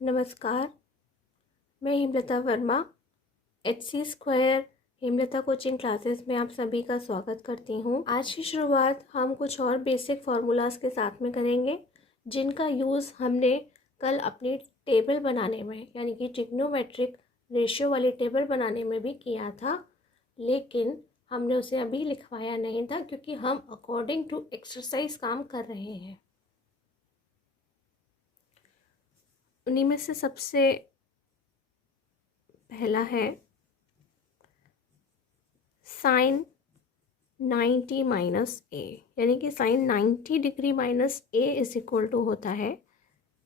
नमस्कार, मैं Hemlata Verma HC² Hemlata coaching classes में आप सभी का स्वागत करती हूँ। आज की शुरुआत हम कुछ और बेसिक फार्मूलाज के साथ में करेंगे, जिनका यूज़ हमने कल अपनी टेबल बनाने में यानी कि ट्रिग्नोमेट्रिक रेशियो वाली टेबल बनाने में भी किया था, लेकिन हमने उसे अभी लिखवाया नहीं था क्योंकि हम अकॉर्डिंग टू एक्सरसाइज काम कर रहे हैं। उन्हीं में से सबसे पहला है साइन 90 माइनस ए, यानी कि sine 90 degree minus A is equal to होता है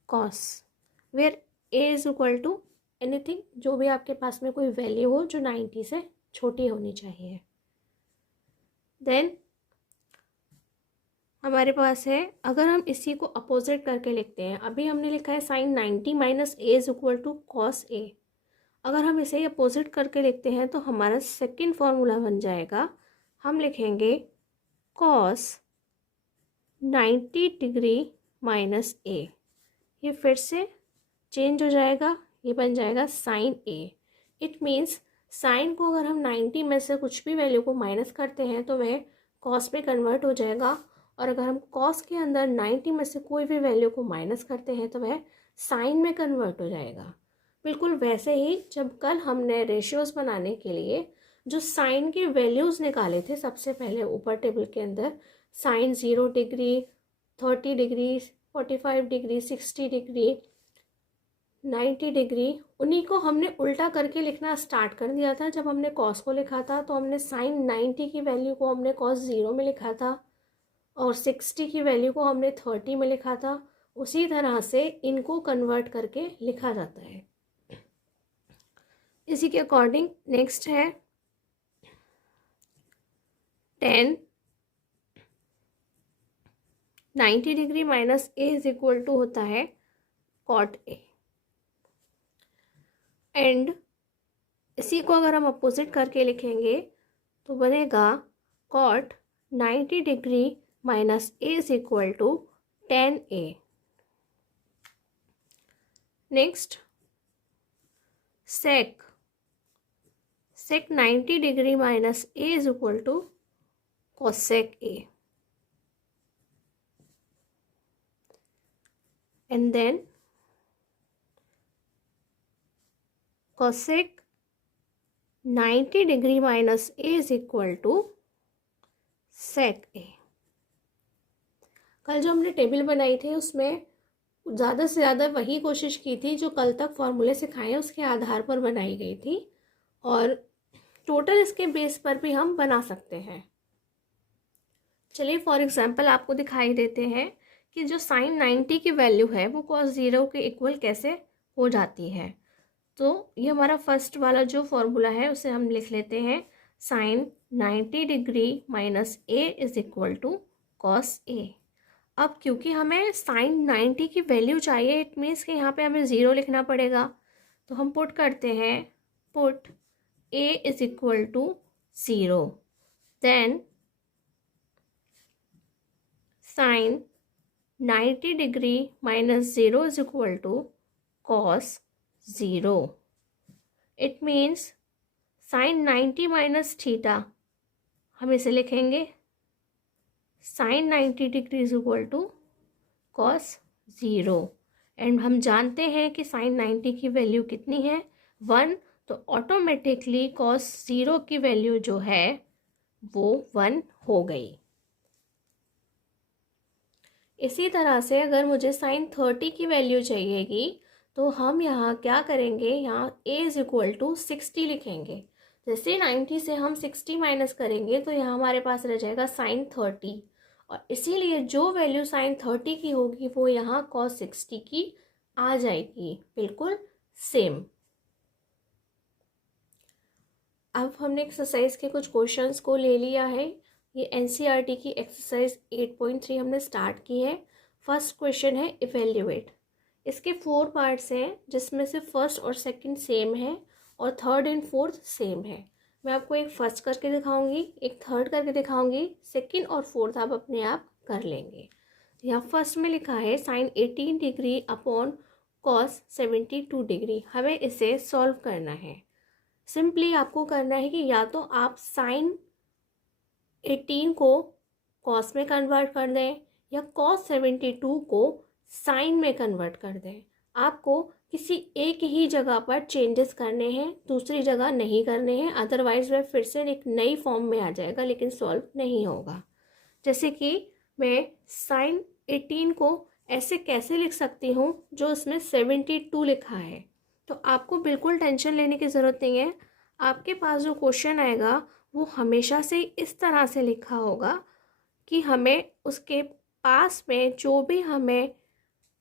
cos, where A is equal to anything, जो भी आपके पास में कोई वैल्यू हो जो 90 से छोटी होनी चाहिए। देन हमारे पास है, अगर हम इसी को अपोजिट करके लिखते हैं, अभी हमने लिखा है sine 90 minus A is equal to cos A. अगर हम इसे अपोजिट करके लिखते हैं तो हमारा सेकंड फॉर्मूला बन जाएगा, हम लिखेंगे कॉस 90 डिग्री माइनस ए। ये फिर से चेंज हो जाएगा, ये बन जाएगा sine A. It means sine को अगर हम 90 में से कुछ भी वैल्यू को माइनस करते हैं तो वह कॉस में कन्वर्ट हो जाएगा, और अगर हम कॉस के अंदर 90 में से कोई भी वैल्यू को माइनस करते हैं तो वह साइन में कन्वर्ट हो जाएगा। बिल्कुल वैसे ही जब कल हमने रेशियोज बनाने के लिए जो साइन के वैल्यूज़ निकाले थे, सबसे पहले ऊपर टेबल के अंदर sine 0 degree, 30 degree, 45 degree, 60 degree, 90 degree, उन्हीं को हमने उल्टा करके लिखना स्टार्ट कर दिया था। जब हमने कॉस को लिखा था तो हमने साइन 90 की वैल्यू को हमने कॉस 0 में लिखा था और 60 की वैल्यू को हमने 30 में लिखा था। उसी तरह से इनको कन्वर्ट करके लिखा जाता है। इसी के अकॉर्डिंग नेक्स्ट है tan 90 degree minus A is equal to होता है कॉट ए, एंड इसी को अगर हम अपोजिट करके लिखेंगे तो बनेगा cot 90 degree minus A is equal to tan A. Next sec 90 degree minus A is equal to cosec A, and then cosec 90 degree minus A is equal to sec A. कल जो हमने table बनाई थी उसमें ज़्यादा से ज़्यादा वही कोशिश की थी जो कल तक फॉर्मूले सिखाए उसके आधार पर बनाई गई थी, और टोटल इसके बेस पर भी हम बना सकते हैं। चलिए फॉर एग्जांपल आपको दिखाई देते हैं कि जो साइन 90 की वैल्यू है वो cos 0 के इक्वल कैसे हो जाती है। तो ये हमारा फर्स्ट वाला जो फॉर्मूला है उसे हम लिख लेते हैं, sine 90 degree minus A is equal to cos A. अब क्योंकि हमें साइन 90 की वैल्यू चाहिए, इट मीन्स कि यहाँ पे हमें 0 लिखना पड़ेगा, तो हम पुट करते हैं, put A is equal to 0, then sine 90 degree minus 0 is equal to cos 0। It means sine 90 minus theta, हम इसे लिखेंगे sine 90 degree is equal to cos 0, and हम जानते हैं कि साइन 90 की वैल्यू कितनी है, 1, तो ऑटोमेटिकली कॉस 0 की वैल्यू जो है वो 1 हो गई। इसी तरह से अगर मुझे साइन 30 की वैल्यू चाहिएगी तो हम यहाँ क्या करेंगे, यहाँ a इज इक्वल टू 60 लिखेंगे। जैसे 90 से हम 60 माइनस करेंगे तो यहाँ हमारे पास रह जाएगा साइन 30, और इसीलिए जो वैल्यू साइन 30 की होगी वो यहाँ कॉस 60 की आ जाएगी, बिल्कुल सेम। अब हमने एक्सरसाइज के कुछ क्वेश्चंस को ले लिया है। ये एनसीईआरटी की एक्सरसाइज 8.3 हमने स्टार्ट की है। फर्स्ट क्वेश्चन है इवेल्युएट। इसके 4 पार्ट्स हैं जिसमें से फर्स्ट और सेकंड सेम है और थर्ड एंड फोर्थ सेम है। मैं आपको एक फर्स्ट करके दिखाऊंगी, एक थर्ड करके दिखाऊंगी, सेकंड और फोर्थ आप अपने आप कर लेंगे। यहाँ फर्स्ट में लिखा है sine 18 degree upon cos 72 degree. हमें इसे सॉल्व करना है। सिंपली आपको करना है कि या तो आप साइन 18 को कॉस में कन्वर्ट कर दें या कॉस 72 को साइन में कन्वर्ट कर दें। आपको किसी एक ही जगह पर चेंजेस करने हैं, दूसरी जगह नहीं करने हैं, अदरवाइज वह फिर से एक नई फॉर्म में आ जाएगा लेकिन सॉल्व नहीं होगा। जैसे कि मैं साइन 18 को ऐसे कैसे लिख सकती हूँ जो उसमें 72 लिखा है। तो आपको बिल्कुल टेंशन लेने की ज़रूरत नहीं है। आपके पास जो क्वेश्चन आएगा वो हमेशा से इस तरह से लिखा होगा कि हमें उसके पास में जो भी हमें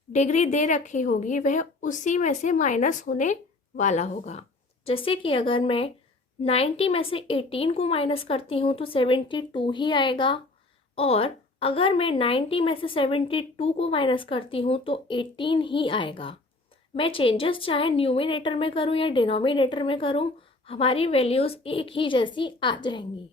डिग्री दे रखी होगी वह उसी में से माइनस होने वाला होगा। जैसे कि अगर मैं 90 में से 18 को माइनस करती हूँ तो 72 ही आएगा, और अगर मैं 90 में से 72 को माइनस करती हूँ तो 18 ही आएगा। मैं चेंजेस चाहे न्यूमिनेटर में करूँ या डिनोमिनेटर में करूँ, हमारी वैल्यूज़ एक ही जैसी आ जाएंगी।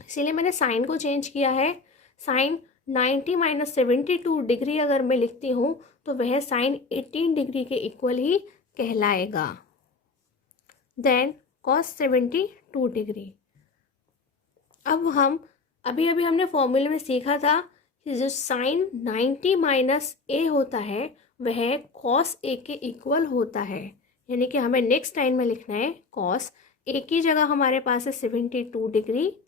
इसीलिए मैंने साइन को चेंज किया है। साइन 90 माइनस 72 डिग्री अगर मैं लिखती हूँ तो वह साइन 18 डिग्री के इक्वल ही कहलाएगा। Then cos 72 degree. अब हम अभी हमने फॉर्मूले में सीखा था कि जो साइन 90 माइनस ए होता है वह कॉस ए के इक्वल होता है। यानी कि हमें नेक्स्ट लाइन में लिखना है कॉस ए की जगह हमारे पास है 72 डिग्री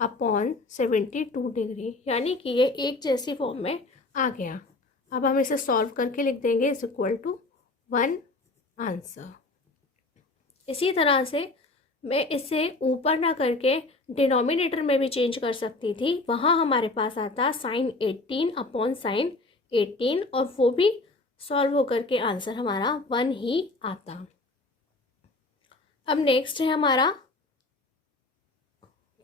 अपॉन 72 डिग्री, यानी कि ये एक जैसी फॉर्म में आ गया। अब हम इसे सॉल्व करके लिख देंगे इज इक्वल टू 1 आंसर। इसी तरह से मैं इसे ऊपर ना करके डिनोमिनेटर में भी चेंज कर सकती थी। वहाँ हमारे पास आता साइन 18 अपॉन साइन 18 और वो भी सॉल्व होकर के आंसर हमारा 1 ही आता। अब नेक्स्ट है हमारा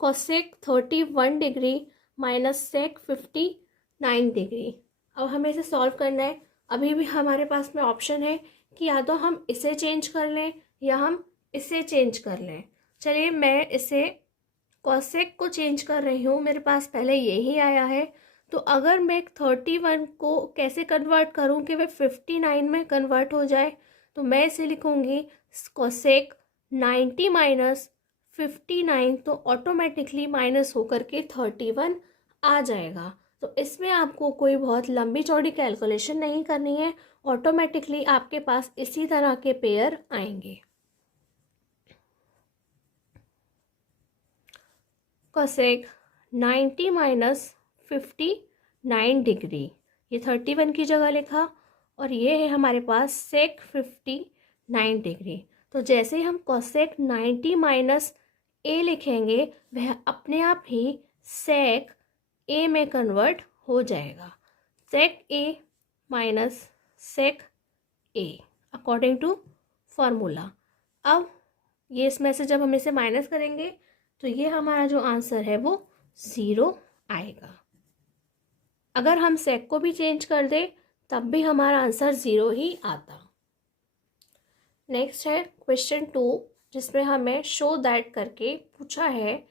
cosec 31 degree minus sec 59 degree. अब हमें इसे सॉल्व करना है। अभी भी हमारे पास में ऑप्शन है कि या तो हम इसे चेंज कर लें या हम इसे चेंज कर लें। चलिए मैं इसे कोसेक को चेंज कर रही हूँ, मेरे पास पहले यही आया है। तो अगर मैं 31 को कैसे कन्वर्ट करूँ कि वह 59 में कन्वर्ट हो जाए, तो मैं इसे लिखूँगी कोसेक 90 माइनस 59, तो ऑटोमेटिकली माइनस होकर के 31 आ जाएगा। तो इसमें आपको कोई बहुत लंबी चौड़ी कैलकुलेशन नहीं करनी है, ऑटोमेटिकली आपके पास इसी तरह के पेयर आएंगे। कोसेक 90 माइनस 59 डिग्री, ये 31 की जगह लिखा, और ये है हमारे पास सेक 59 डिग्री। तो जैसे ही हम कोसेक 90 माइनस ए लिखेंगे वह अपने आप ही सेक ए में कन्वर्ट हो जाएगा। Sec A minus sec A according to formula. अब ये इसमें से जब हम इसे माइनस करेंगे तो ये हमारा जो आंसर है वो 0 आएगा। अगर हम सेक को भी चेंज कर दें तब भी हमारा आंसर 0 ही आता। नेक्स्ट है क्वेश्चन 2, जिसमें हमें शो दैट करके पूछा है।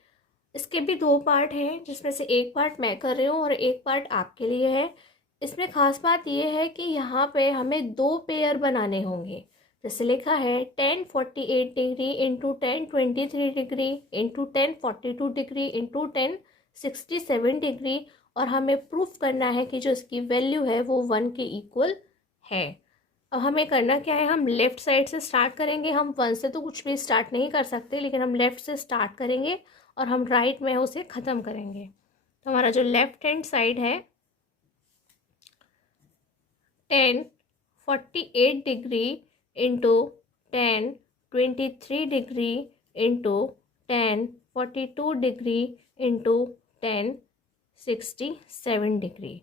इसके भी 2 पार्ट हैं, जिसमें से एक पार्ट मैं कर रही हूँ और एक पार्ट आपके लिए है। इसमें खास बात यह है कि यहाँ पे हमें 2 पेयर बनाने होंगे। जैसे लिखा है 1048 degree into 1023 degree into 1042 degree into 1067 degree, और हमें प्रूफ करना है कि जो इसकी वैल्यू है वो 1 के इक्वल है। अब हमें करना क्या है, हम लेफ़्ट साइड से स्टार्ट करेंगे। हम 1 से तो कुछ भी स्टार्ट नहीं कर सकते, लेकिन हम लेफ़्ट से स्टार्ट करेंगे और हम राइट में उसे ख़त्म करेंगे। तो हमारा जो लेफ़्ट हैंड साइड है 1048 degree into 1023 degree into 1042 degree into 1067 degree.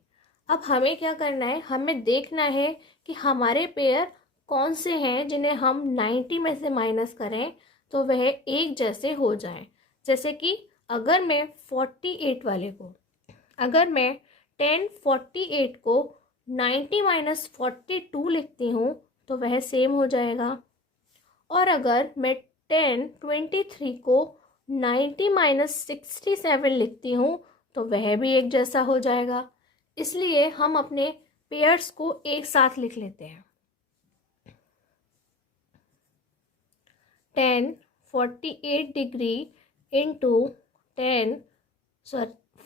अब हमें क्या करना है, हमें देखना है कि हमारे पेयर कौन से हैं जिन्हें हम 90 में से माइनस करें तो वह एक जैसे हो जाएं। जैसे कि अगर मैं 48 वाले को, अगर मैं 1048 को 90 माइनस 42 लिखती हूँ तो वह सेम हो जाएगा। और अगर मैं 1023 को 90 माइनस 67 लिखती हूँ तो वह भी एक जैसा हो जाएगा। इसलिए हम अपने पेयर्स को एक साथ लिख लेते हैं। 10 48 degree into 10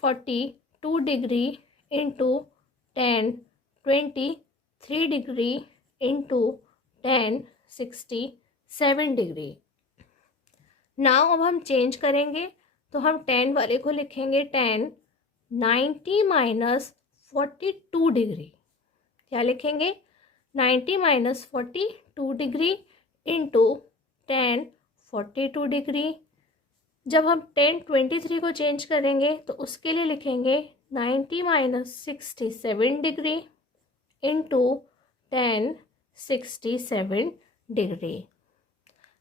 42 degree into 10 23 degree into 10 67 degree. Now अब हम चेंज करेंगे, तो हम 10 वाले को लिखेंगे 10 90 माइनस 42 डिग्री। क्या लिखेंगे? 90 माइनस 42 डिग्री इंटू 10 42 डिग्री। जब हम 10 23 को चेंज करेंगे तो उसके लिए लिखेंगे 90 minus 67 degree into 10 67 degree.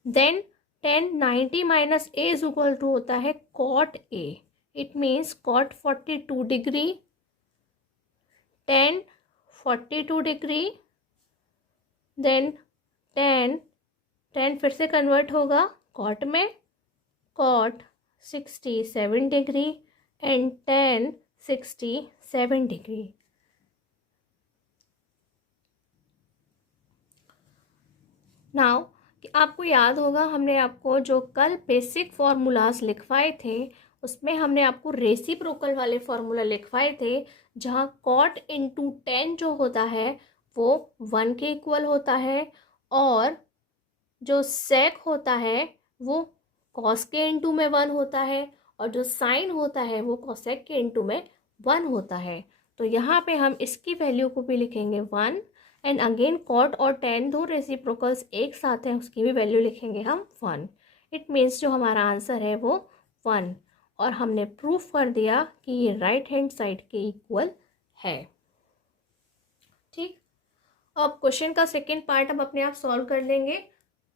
Then 10 90 minus A is equal to होता है cot A. It means cot 42 degree 10 42 degree, then 10 फिर से कन्वर्ट होगा कॉट में, cot 67 degree and 10 67 degree. Now कि आपको याद होगा हमने आपको जो कल बेसिक फार्मूलाज लिखवाए थे उसमें हमने आपको रेसिप्रोकल वाले फार्मूला लिखवाए थे, जहाँ कॉट इंटू 10 जो होता है वो 1 के इक्वल होता है और जो सेक होता है वो कॉस के इंटू में 1 होता है और जो साइन होता है वो कॉसेक के इंटू में 1 होता है। तो यहाँ पे हम इसकी वैल्यू को भी लिखेंगे 1 एंड अगेन कॉट और 10 दो रेसिप्रोकल्स एक साथ हैं, उसकी भी वैल्यू लिखेंगे हम 1। इट मीन्स जो हमारा आंसर है वो 1 और हमने प्रूफ कर दिया कि ये राइट हैंड साइड के इक्वल है। ठीक, अब क्वेश्चन का सेकेंड पार्ट हम अपने आप सॉल्व कर लेंगे।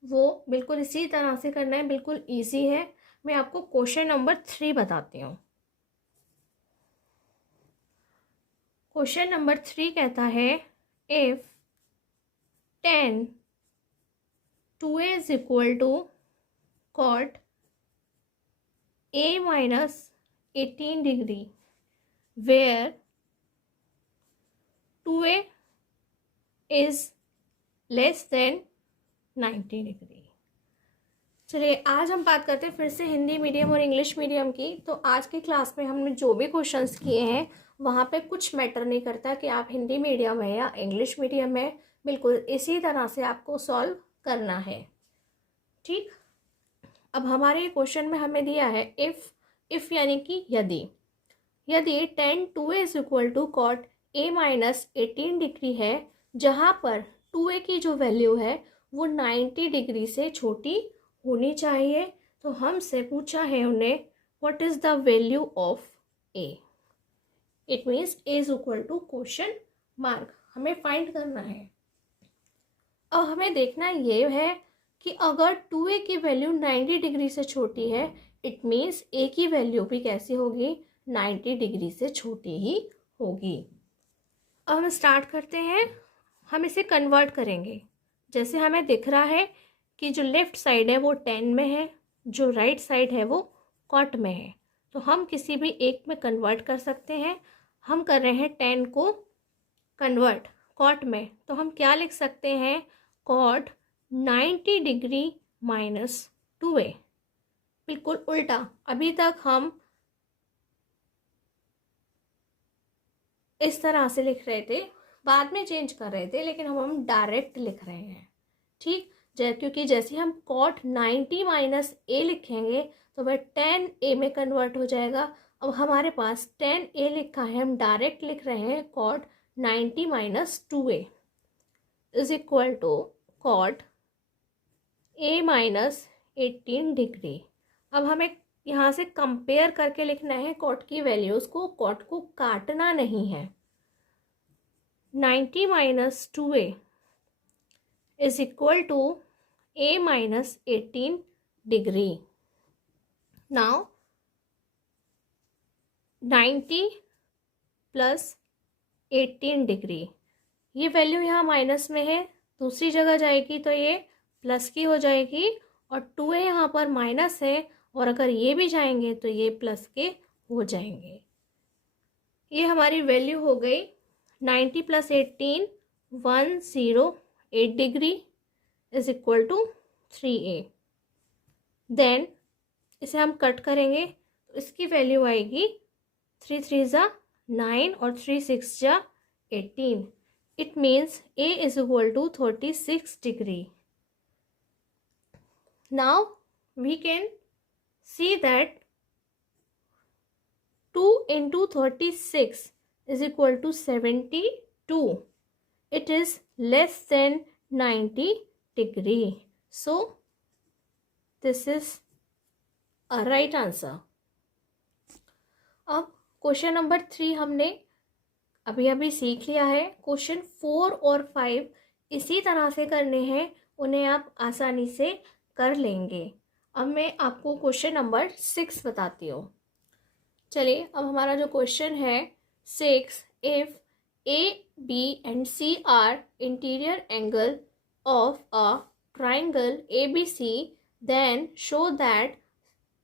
वो बिल्कुल इसी तरह से करना है, बिल्कुल इजी है। मैं आपको क्वेश्चन नंबर 3 बताती हूँ। क्वेश्चन नंबर 3 कहता है if 10 2a is equal to cot a minus 18 degree where 2a is less than 90 degree. चलिए आज हम बात करते हैं फिर से हिंदी मीडियम और इंग्लिश मीडियम की। तो आज की क्लास में हमने जो भी क्वेश्चंस किए हैं वहाँ पे कुछ मैटर नहीं करता कि आप हिंदी मीडियम है या इंग्लिश मीडियम है, बिल्कुल इसी तरह से आपको सॉल्व करना है। ठीक, अब हमारे क्वेश्चन में हमें दिया है इफ यानी कि यदि 10 2a is equal to cot a minus 18 degree है, जहाँ पर 2a की जो वैल्यू है वो 90 डिग्री से छोटी होनी चाहिए। तो हमसे पूछा है उन्हें what is the value of a। It means a is equal to question mark, हमें फाइंड करना है। अब हमें देखना ये है कि अगर 2a की वैल्यू 90 डिग्री से छोटी है, इट मीन्स a की वैल्यू भी कैसी होगी, 90 डिग्री से छोटी ही होगी। अब हम स्टार्ट करते हैं, हम इसे कन्वर्ट करेंगे। जैसे हमें दिख रहा है कि जो लेफ़्ट साइड है वो 10 में है, जो राइट साइड है वो कॉट में है, तो हम किसी भी एक में कन्वर्ट कर सकते हैं। हम कर रहे हैं 10 को कन्वर्ट कॉट में, तो हम क्या लिख सकते हैं, कॉट 90 डिग्री माइनस 2a। बिल्कुल उल्टा, अभी तक हम इस तरह से लिख रहे थे, बाद में चेंज कर रहे थे, लेकिन हम डायरेक्ट लिख रहे हैं। ठीक, क्योंकि जैसे हम कॉट 90 माइनस a लिखेंगे तो वह 10a में कन्वर्ट हो जाएगा। अब हमारे पास 10a लिखा है, हम डायरेक्ट लिख रहे हैं cot 90 minus 2a is equal to cot a minus 18 degree. अब हमें यहाँ से कंपेयर करके लिखना है कॉट की वैल्यूज़ को, कॉट को काटना नहीं है। 90 minus 2a is equal to a minus 18 degree. Now 90 plus 18 degree, ये वैल्यू यहाँ माइनस में है, दूसरी जगह जाएगी तो ये प्लस की हो जाएगी, और 2a यहाँ पर माइनस है और अगर ये भी जाएंगे तो ये प्लस के हो जाएंगे। ये हमारी वैल्यू हो गई 90 plus 18 108 degree is equal to 3a। Then इसे हम कट करेंगे तो इसकी वैल्यू आएगी 3 3 ज़ा 9 और 3 6 ज़ा 18। It means a is equal to 36 degree. Now we can see that 2 into 36 is equal to 72. It is less than 90 degree. So this is a right answer. अब क्वेश्चन नंबर 3 हमने अभी सीख लिया है। क्वेश्चन 4 और 5 इसी तरह से करने हैं, उन्हें आप आसानी से कर लेंगे। अब मैं आपको क्वेश्चन नंबर 6 बताती हूँ। चलिए, अब हमारा जो क्वेश्चन है 6, if A B and C are interior angle of a triangle A B C, then show that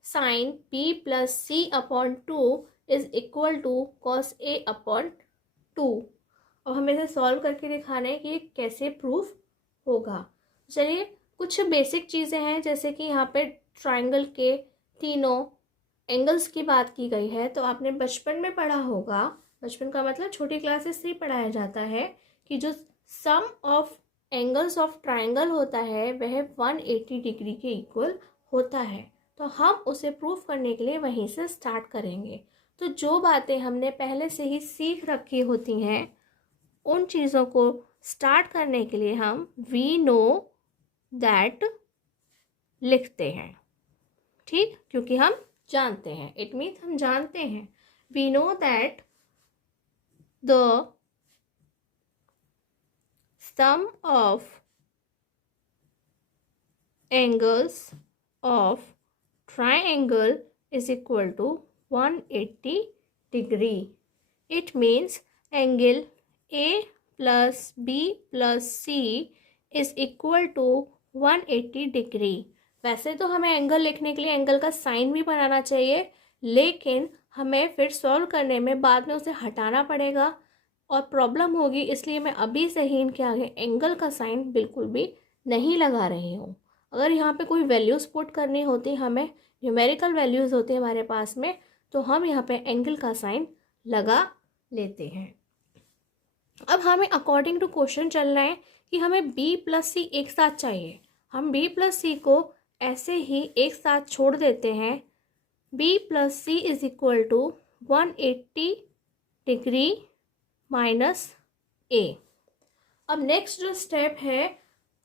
sine B plus C upon 2 is equal to cos A upon 2। अब हमें इसे सॉल्व करके दिखाना है कि ये कैसे प्रूफ होगा। चलिए, कुछ बेसिक चीज़ें हैं, जैसे कि यहाँ पे ट्राइंगल के तीनों एंगल्स की बात की गई है। तो आपने बचपन में पढ़ा होगा, बचपन का मतलब छोटी क्लासेस से ही पढ़ाया जाता है, कि जो सम ऑफ एंगल्स ऑफ ट्राइंगल होता है वह 180 डिग्री के इक्वल होता है। तो हम उसे प्रूफ करने के लिए वहीं से स्टार्ट करेंगे। तो जो बातें हमने पहले से ही सीख रखी होती हैं, उन चीज़ों को स्टार्ट करने के लिए हम वी नो दैट लिखते हैं। ठीक, क्योंकि हम जानते हैं, इट मीन्स हम जानते हैं। We know that the sum of angles of triangle is equal to 180 degree. It means angle A plus B plus C is equal to 180 degree. वैसे तो हमें एंगल लिखने के लिए एंगल का साइन भी बनाना चाहिए, लेकिन हमें फिर सॉल्व करने में बाद में उसे हटाना पड़ेगा और प्रॉब्लम होगी, इसलिए मैं अभी से ही इनके आगे एंगल का साइन बिल्कुल भी नहीं लगा रही हूँ। अगर यहाँ पे कोई वैल्यूज़ पुट करनी होती, हमें न्यूमेरिकल वैल्यूज़ होती है हमारे पास में, तो हम यहाँ पे एंगल का साइन लगा लेते हैं। अब हमें अकॉर्डिंग टू क्वेश्चन चलना है कि हमें b प्लस सी एक साथ चाहिए। हम b प्लस सी को ऐसे ही एक साथ छोड़ देते हैं। b plus C is equal to 180 degree minus a। अब नेक्स्ट जो स्टेप है,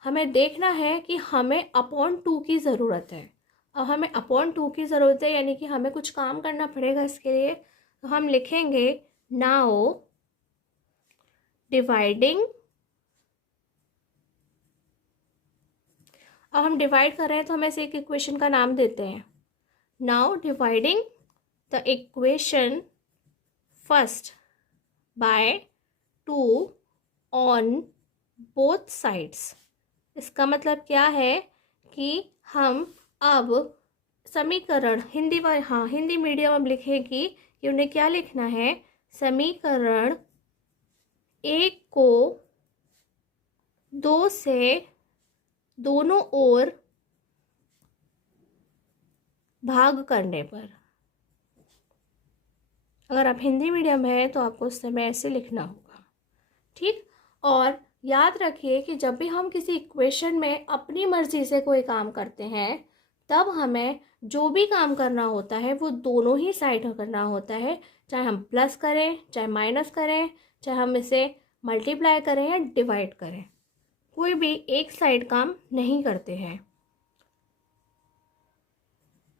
हमें देखना है कि हमें अपॉन 2 की ज़रूरत है। अब हमें अपॉन 2 की ज़रूरत है, यानी कि हमें कुछ काम करना पड़ेगा इसके लिए। तो हम लिखेंगे नाउ डिवाइडिंग। अब हम डिवाइड कर रहे हैं तो हम ऐसे एक इक्वेशन का नाम देते हैं। Now dividing the equation first by 2 on both sides. इसका मतलब क्या है कि हम अब समीकरण हिंदी मीडियम अब लिखेगी कि उन्हें क्या लिखना है, समीकरण एक को 2 से दोनों ओर भाग करने पर। अगर आप हिंदी मीडियम है तो आपको उस समय ऐसे लिखना होगा। ठीक, और याद रखिए कि जब भी हम किसी इक्वेशन में अपनी मर्जी से कोई काम करते हैं, तब हमें जो भी काम करना होता है वो दोनों ही साइड करना होता है। चाहे हम प्लस करें, चाहे माइनस करें, चाहे हम इसे मल्टीप्लाई करें या डिवाइड करें, कोई भी एक साइड काम नहीं करते हैं।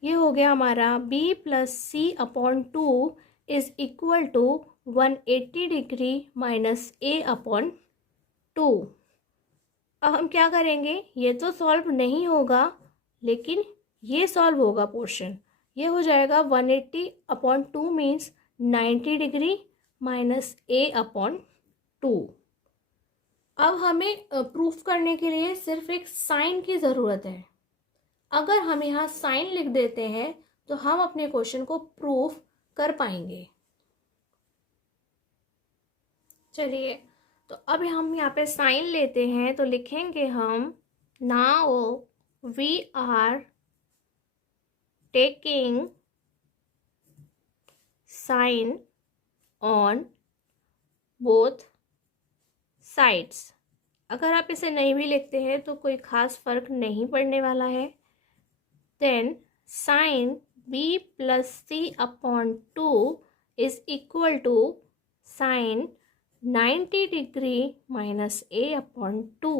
ये हो गया हमारा b plus C upon 2 is equal to 180 degree minus a upon 2। अब हम क्या करेंगे, ये तो सॉल्व नहीं होगा, लेकिन ये सॉल्व होगा पोर्शन। ये हो जाएगा 180 upon 2 means 90 degree minus a upon 2। अब हमें प्रूफ करने के लिए सिर्फ एक साइन की ज़रूरत है। अगर हम यहाँ साइन लिख देते हैं तो हम अपने क्वेश्चन को प्रूफ कर पाएंगे। चलिए, तो अब हम यहाँ पे साइन लेते हैं, तो लिखेंगे हम now we are taking sine on both sides. अगर आप इसे नहीं भी लिखते हैं तो कोई ख़ास फर्क नहीं पड़ने वाला है। Then sine b plus C upon 2 is equal to sine 90 degree minus a upon 2।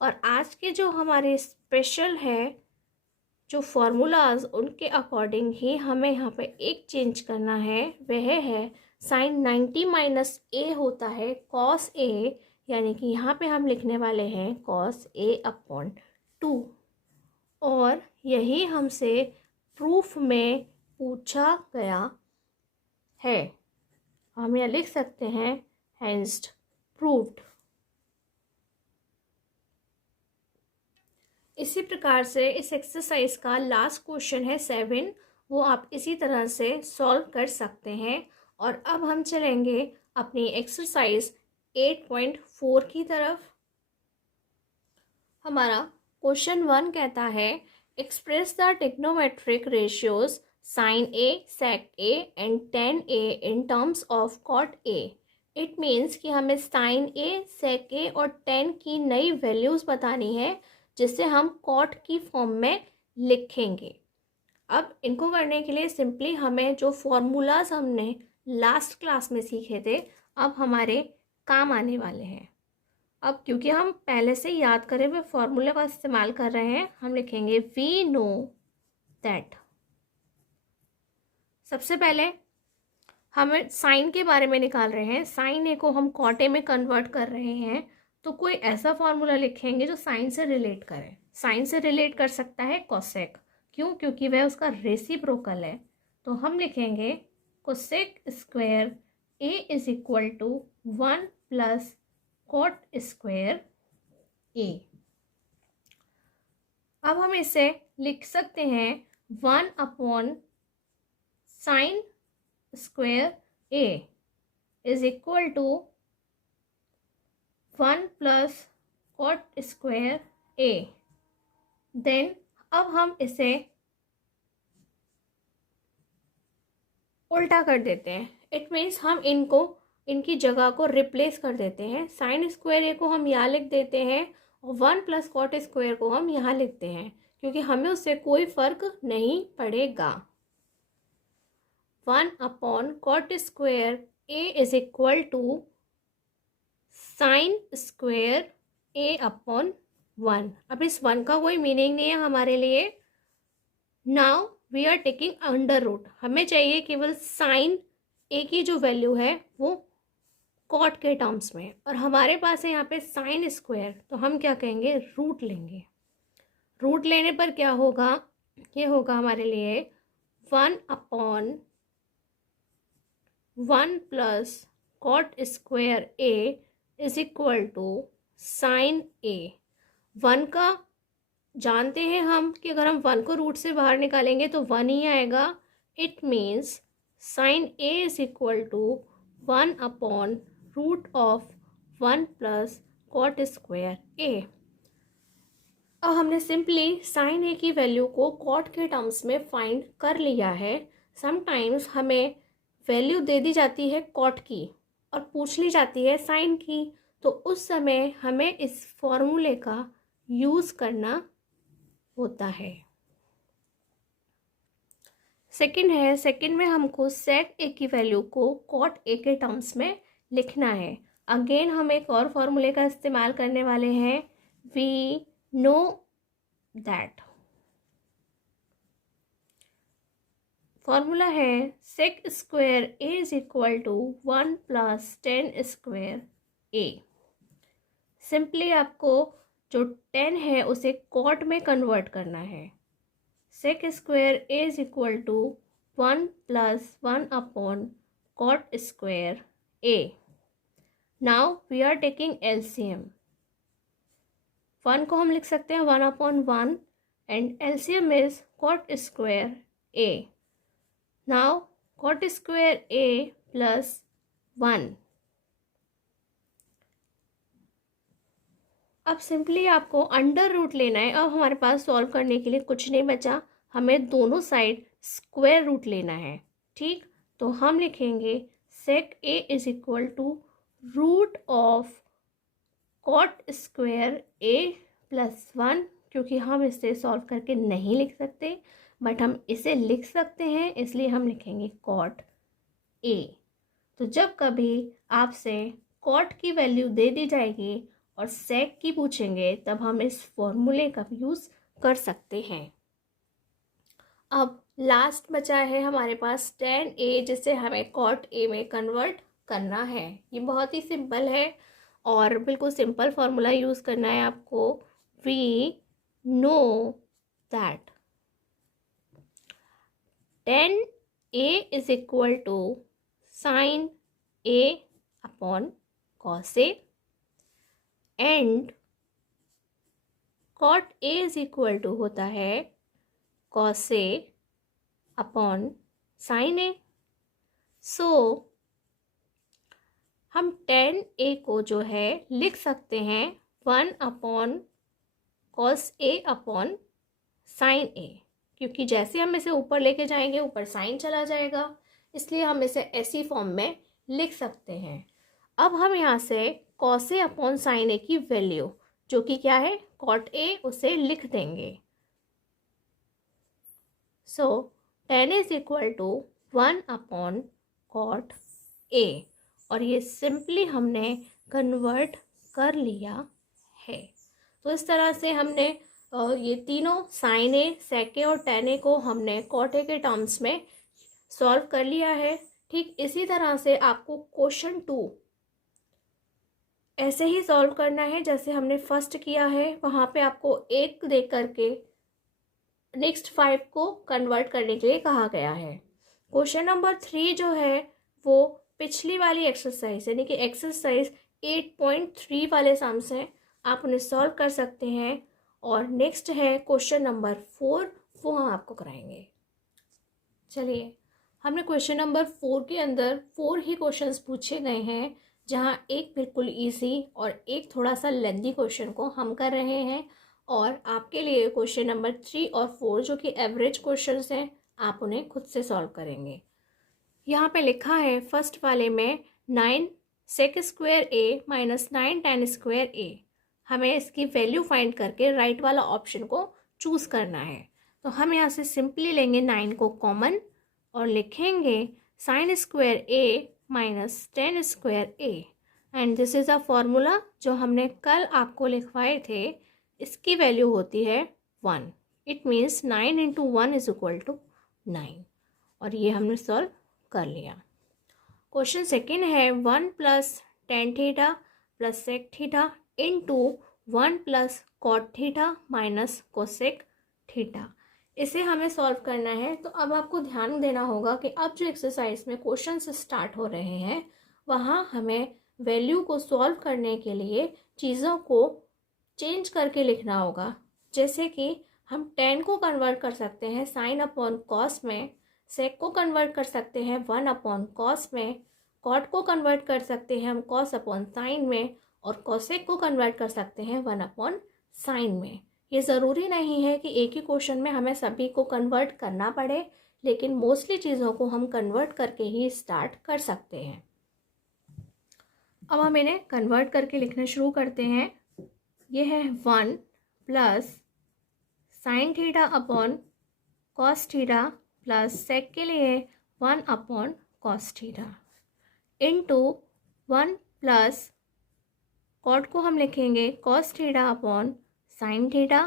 और आज के जो हमारे स्पेशल है जो फॉर्मूलाज, उनके अकॉर्डिंग ही हमें यहाँ पे एक चेंज करना है, वह है साइन 90 माइनस ए होता है कॉस ए, यानी कि यहाँ पे हम लिखने वाले हैं कॉस ए अपॉन 2। और यही हमसे प्रूफ में पूछा गया है। हम यहाँ लिख सकते हैं हेंस प्रूव्ड। इसी प्रकार से इस एक्सरसाइज का लास्ट क्वेश्चन है 7, वो आप इसी तरह से सॉल्व कर सकते हैं। और अब हम चलेंगे अपनी एक्सरसाइज 8.4 की तरफ। हमारा क्वेश्चन 1 कहता है express the trigonometric ratios sine A, sec A and tan A in terms of cot A. It means कि हमें साइन ए, सेक ए और टेन की नई वैल्यूज़ बतानी है जिसे हम कॉट की फॉर्म में लिखेंगे। अब इनको करने के लिए सिंपली हमें जो फॉर्मूलाज हमने लास्ट क्लास में सीखे थे अब हमारे काम आने वाले हैं। अब क्योंकि हम पहले से याद करे हुए फॉर्मूले का इस्तेमाल कर रहे हैं, हम लिखेंगे वी नो दैट। सबसे पहले हम साइन के बारे में निकाल रहे हैं। साइन ए को हम कॉट ए में कन्वर्ट कर रहे हैं, तो कोई ऐसा फॉर्मूला लिखेंगे जो साइन से रिलेट करे। साइन से रिलेट कर सकता है कोसेक, क्यों? क्योंकि वह उसका रेसिप्रोकल है। तो हम लिखेंगे cosec square A is equal to 1 plus cot square A. अब हम इसे लिख सकते हैं 1 upon sine square A is equal to 1 plus cot square A. Then अब हम इसे उल्टा कर देते हैं। इट मीन्स हम इनकी जगह को रिप्लेस कर देते हैं। साइन स्क्वायर ए को हम यहाँ लिख देते हैं और 1 प्लस कॉट स्क्वायर को हम यहाँ लिखते हैं, क्योंकि हमें उससे कोई फर्क नहीं पड़ेगा। 1 upon cot square A is equal to sine square A upon 1। अब इस 1 का कोई मीनिंग नहीं है हमारे लिए। Now we are taking under root. हमें चाहिए केवल साइन ए की जो वैल्यू है वो कॉट के टर्म्स में, और हमारे पास है यहाँ पे साइन स्क्वायर, तो हम क्या कहेंगे, रूट लेंगे। रूट लेने पर क्या होगा, ये होगा हमारे लिए 1 upon 1 plus cot square A is equal to sine A. 1 का जानते हैं हम कि अगर हम 1 को रूट से बाहर निकालेंगे तो 1 ही आएगा। It means sine A is equal to 1 upon root of 1 plus cot square A. अब हमने सिंपली साइन ए की वैल्यू को कॉट के टर्म्स में फाइंड कर लिया है। समटाइम्स हमें वैल्यू दे दी जाती है कॉट की और पूछ ली जाती है साइन की, तो उस समय हमें इस फॉर्मूले का यूज़ करना होता है। सेकंड में हमको सेक ए की वैल्यू को कॉट ए के टर्म्स में लिखना है। अगेन हम एक और फॉर्मूले का इस्तेमाल करने वाले हैं, वी नो दैट। फॉर्मूला है sec square A is equal to 1 plus 10 square A. Simply आपको जो 10 है उसे कॉट में कन्वर्ट करना है। Sec square A is equal to 1 plus 1 upon cot square A. Now we are taking LCM. 1 को हम लिख सकते हैं 1 upon 1 and LCM is cot square A. Now cot square A plus 1 अब सिंपली आपको अंडर रूट लेना है। अब हमारे पास सॉल्व करने के लिए कुछ नहीं बचा, हमें दोनों साइड स्क्वायर रूट लेना है। ठीक, तो हम लिखेंगे sec A is equal to root of cot square A plus 1, क्योंकि हम इसे सॉल्व करके नहीं लिख सकते बट हम इसे लिख सकते हैं, इसलिए हम लिखेंगे कॉट ए। तो जब कभी आपसे कॉट की वैल्यू दे दी जाएगी और सेक की पूछेंगे तब हम इस फॉर्मूले का यूज़ कर सकते हैं। अब लास्ट बचा है हमारे पास tan a, जिसे हमें cot a में कन्वर्ट करना है। ये बहुत ही सिंपल है और बिल्कुल सिंपल फार्मूला यूज़ करना है आपको। We know that tan a is equal to sine a upon cos a and cot a is equal to होता है cos a upon sine A. So हम tan a को जो है लिख सकते हैं 1 upon cos a upon sine a, क्योंकि जैसे हम इसे ऊपर लेके जाएंगे ऊपर साइन चला जाएगा, इसलिए हम इसे ऐसी फॉर्म में लिख सकते हैं। अब हम यहाँ से cos a upon sine a की वैल्यू जो कि क्या है cot a, उसे लिख देंगे। So tan is equal to 1 upon cot a, और ये सिंपली हमने कन्वर्ट कर लिया है। तो इस तरह से हमने ये तीनों साइन ए, सेक ए और tan ए को हमने cot a के टर्म्स में सॉल्व कर लिया है। ठीक इसी तरह से आपको क्वेश्चन 2 ऐसे ही सॉल्व करना है जैसे हमने फर्स्ट किया है। वहाँ पे आपको एक दे करके नेक्स्ट 5 को कन्वर्ट करने के लिए कहा गया है। क्वेश्चन नंबर 3 जो है वो पिछली वाली एक्सरसाइज यानी कि एक्सरसाइज 8.3 वाले सम्स हैं, आप उन्हें सॉल्व कर सकते हैं। और नेक्स्ट है क्वेश्चन नंबर 4, वो हम आपको कराएंगे। चलिए, हमने क्वेश्चन नंबर 4 के अंदर 4 ही क्वेश्चंस पूछे गए हैं, जहां एक बिल्कुल इजी और एक थोड़ा सा लेंथी क्वेश्चन को हम कर रहे हैं। और आपके लिए क्वेश्चन नंबर 3 और 4 जो कि एवरेज क्वेश्चंस हैं, आप उन्हें खुद से सॉल्व करेंगे। यहाँ पे लिखा है फर्स्ट वाले में 9 सेक स्क्वायर ए माइनस 9 tan स्क्वायर ए। हमें इसकी वैल्यू फाइंड करके राइट वाला ऑप्शन को चूज़ करना है। तो हम यहाँ से सिंपली लेंगे 9 को कॉमन और लिखेंगे sign square A minus tan square A, and this is a formula जो हमने कल आपको लिखवाए थे। इसकी वैल्यू होती है 1। It means 9 into 1 is equal to 9, और ये हमने सॉल्व कर लिया। क्वेश्चन सेकेंड है 1 plus tan theta plus sec theta into 1 plus cot theta minus cosec theta. इसे हमें सॉल्व करना है। तो अब आपको ध्यान देना होगा कि अब जो एक्सरसाइज में क्वेश्चन स्टार्ट हो रहे हैं वहाँ हमें वैल्यू को सॉल्व करने के लिए चीज़ों को चेंज करके लिखना होगा। जैसे कि हम tan को कन्वर्ट कर सकते हैं साइन अपॉन कॉस में, सेक को कन्वर्ट कर सकते हैं 1 अपॉन कॉस में, कॉट को कन्वर्ट कर सकते हैं हम कॉस अपॉन साइन में, और कोसेक को कन्वर्ट कर सकते हैं 1 अपॉन साइन में। ये ज़रूरी नहीं है कि एक ही क्वेश्चन में हमें सभी को कन्वर्ट करना पड़े, लेकिन मोस्टली चीज़ों को हम कन्वर्ट करके ही स्टार्ट कर सकते हैं। अब हम इन्हें कन्वर्ट करके लिखना शुरू करते हैं। ये है 1 plus sine theta upon cos theta plus sec के लिए 1 upon cos theta into 1 plus cot को हम लिखेंगे cos theta upon sine theta,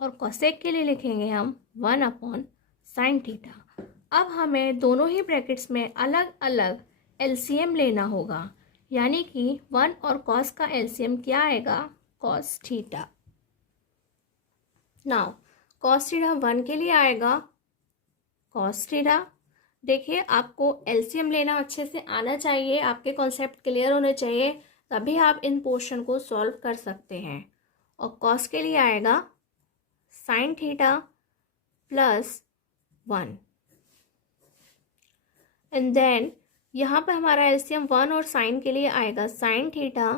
और कोसेक के लिए लिखेंगे हम 1 अपॉन साइन थीटा। अब हमें दोनों ही ब्रैकेट्स में अलग अलग एलसीएम लेना होगा, यानी कि 1 और कॉस का एलसीएम क्या आएगा cos theta. Now cos theta 1 के लिए आएगा कॉस थीटा। देखिए, आपको एलसीएम लेना अच्छे से आना चाहिए, आपके कॉन्सेप्ट क्लियर होने चाहिए, तभी आप इन पोर्शन को सॉल्व कर सकते हैं। और कॉस के लिए आएगा sine theta plus 1, and then यहाँ पे हमारा एलसीएम 1 और साइन के लिए आएगा साइन थीटा,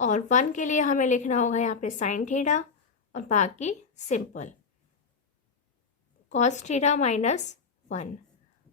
और 1 के लिए हमें लिखना होगा यहाँ पे साइन थीटा और बाकी सिंपल कॉस थीटा माइनस 1।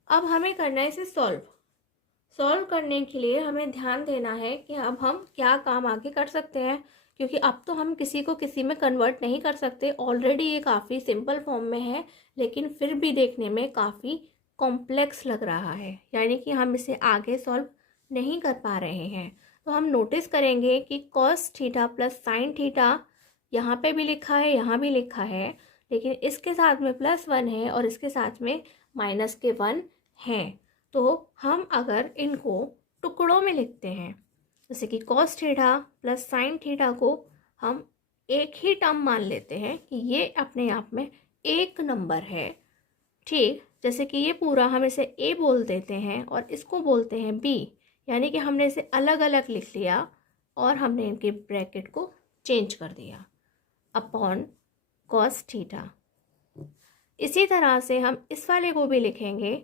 अब हमें करना है इसे सॉल्व करने के लिए हमें ध्यान देना है कि अब हम क्या काम आगे कर सकते हैं, क्योंकि अब तो हम किसी को किसी में कन्वर्ट नहीं कर सकते। ऑलरेडी ये काफ़ी सिंपल फॉर्म में है, लेकिन फिर भी देखने में काफ़ी कॉम्प्लेक्स लग रहा है, यानी कि हम इसे आगे सॉल्व नहीं कर पा रहे हैं। तो हम नोटिस करेंगे कि cos theta plus sine theta यहाँ पे भी लिखा है, यहाँ भी लिखा है, लेकिन इसके साथ में +1 है और इसके साथ में -1 है। तो हम अगर इनको टुकड़ों में लिखते हैं, जैसे कि cos theta plus sine theta को हम एक ही टर्म मान लेते हैं कि ये अपने आप में एक नंबर है, ठीक। जैसे कि ये पूरा हम इसे ए बोल देते हैं और इसको बोलते हैं बी, यानी कि हमने इसे अलग अलग लिख लिया और हमने इनके ब्रैकेट को चेंज कर दिया अपॉन कॉस थीटा। इसी तरह से हम इस वाले को भी लिखेंगे,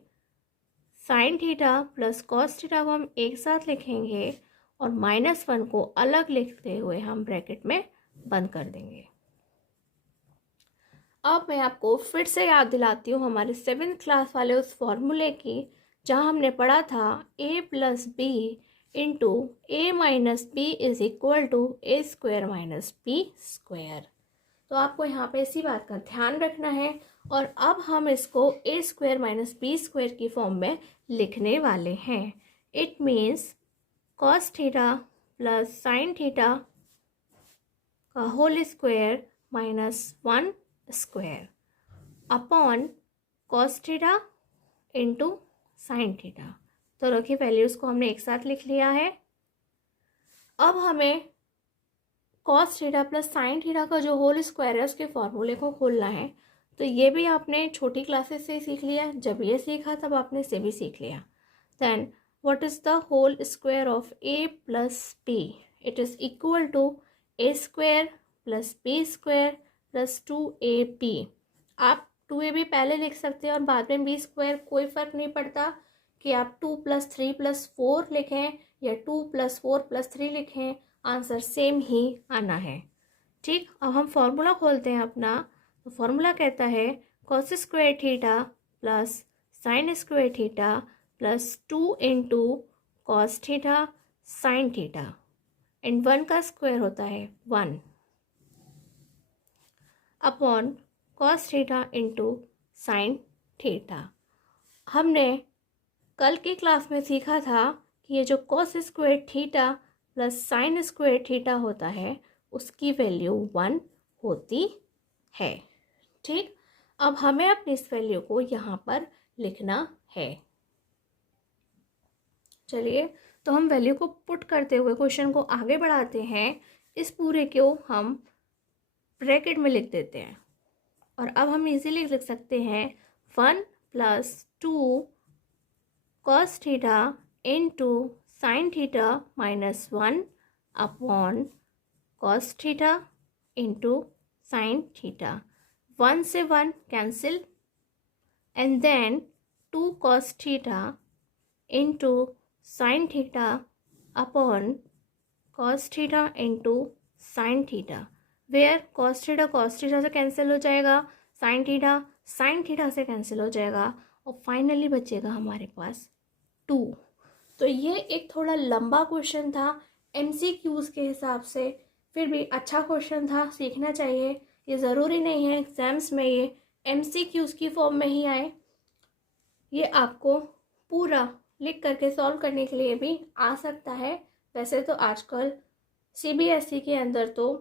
sign theta plus cos theta को हम एक साथ लिखेंगे और -1 को अलग लिखते हुए हम ब्रैकेट में बंद कर देंगे। अब मैं आपको फिर से याद दिलाती हूँ हमारे 7th क्लास वाले उस फॉर्मूले की, जहाँ हमने पढ़ा था a plus b into a minus b is equal to a square minus B square. तो आपको यहाँ पे इसी बात का ध्यान रखना है। और अब हम इसको A square minus B square की फॉर्म में लिखने वाले हैं। It means cos theta plus sine theta का whole square -1 square upon cos theta into sine theta. दोनों की वैल्यूज़ को हमने एक साथ लिख लिया है। अब हमें cos theta plus sine theta का जो होल स्क्वायर है उसके फॉर्मूले को खोलना है। तो ये भी आपने छोटी क्लासेस से ही सीख लिया, जब ये सीखा तब आपने इसे भी सीख लिया। Then what is the whole square of a plus b? It is equal to a square plus b square plus 2ab। आप 2ab पहले लिख सकते हैं और बाद में बी स्क्वायर, कोई फ़र्क नहीं पड़ता कि आप 2 + 3 + 4 लिखें या 2 + 4 + 3 लिखें, आंसर सेम ही आना है, ठीक। अब हम फॉर्मूला खोलते हैं अपना। तो फॉर्मूला कहता है cos square theta plus sine square theta plus 2 into cos theta sine theta, and 1 का स्क्वायर होता है 1 upon cos theta into sine theta. हमने कल की क्लास में सीखा था कि ये जो cos square theta plus sine square theta होता है उसकी वैल्यू 1 होती है, ठीक। अब हमें अपनी इस वैल्यू को यहाँ पर लिखना है। चलिए, तो हम वैल्यू को पुट करते हुए क्वेश्चन को आगे बढ़ाते हैं। इस पूरे को हम ब्रैकेट में लिख देते हैं और अब हम इजीली लिख सकते हैं 1 + 2 cos theta into sine theta -1 upon cos theta into sine theta. 1 से 1 cancel and then 2 cos theta into sine theta upon cos theta into sine theta, where cos theta से कैंसिल हो जाएगा, साइन थीटा से cancel हो जाएगा और finally बचेगा हमारे पास 2। तो ये एक थोड़ा लंबा क्वेश्चन था MCQs के हिसाब से, फिर भी अच्छा क्वेश्चन था, सीखना चाहिए। ये ज़रूरी नहीं है एग्ज़ाम्स में ये MCQs की फॉर्म में ही आए, ये आपको पूरा लिख करके सॉल्व करने के लिए भी आ सकता है। वैसे तो आजकल CBSE के अंदर तो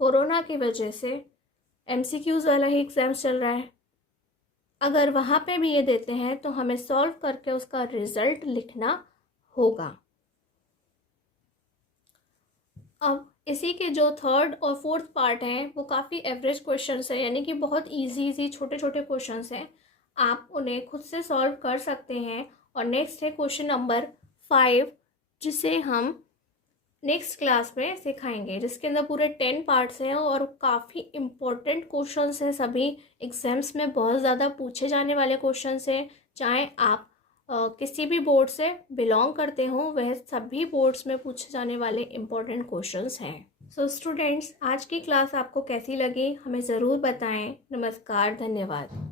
कोरोना की वजह से MCQs वाला ही एग्ज़ाम्स चल रहा है। अगर वहाँ पे भी ये देते हैं तो हमें सॉल्व करके उसका रिज़ल्ट लिखना होगा। अब इसी के जो 3rd और 4th पार्ट हैं वो काफ़ी एवरेज क्वेश्चंस हैं, यानी कि बहुत इजी छोटे छोटे क्वेश्चंस हैं, आप उन्हें खुद से सॉल्व कर सकते हैं। और नेक्स्ट है क्वेश्चन नंबर 5, जिसे हम नेक्स्ट क्लास में सिखाएंगे, जिसके अंदर पूरे 10 पार्ट्स हैं और काफ़ी इम्पोर्टेंट क्वेश्चंस हैं। सभी एग्जाम्स में बहुत ज़्यादा पूछे जाने वाले क्वेश्चंस हैं, चाहे आप किसी भी बोर्ड से बिलोंग करते हों, वह सभी बोर्ड्स में पूछे जाने वाले इम्पोर्टेंट क्वेश्चंस हैं। सो स्टूडेंट्स, आज की क्लास आपको कैसी लगी हमें ज़रूर बताएं। नमस्कार, धन्यवाद।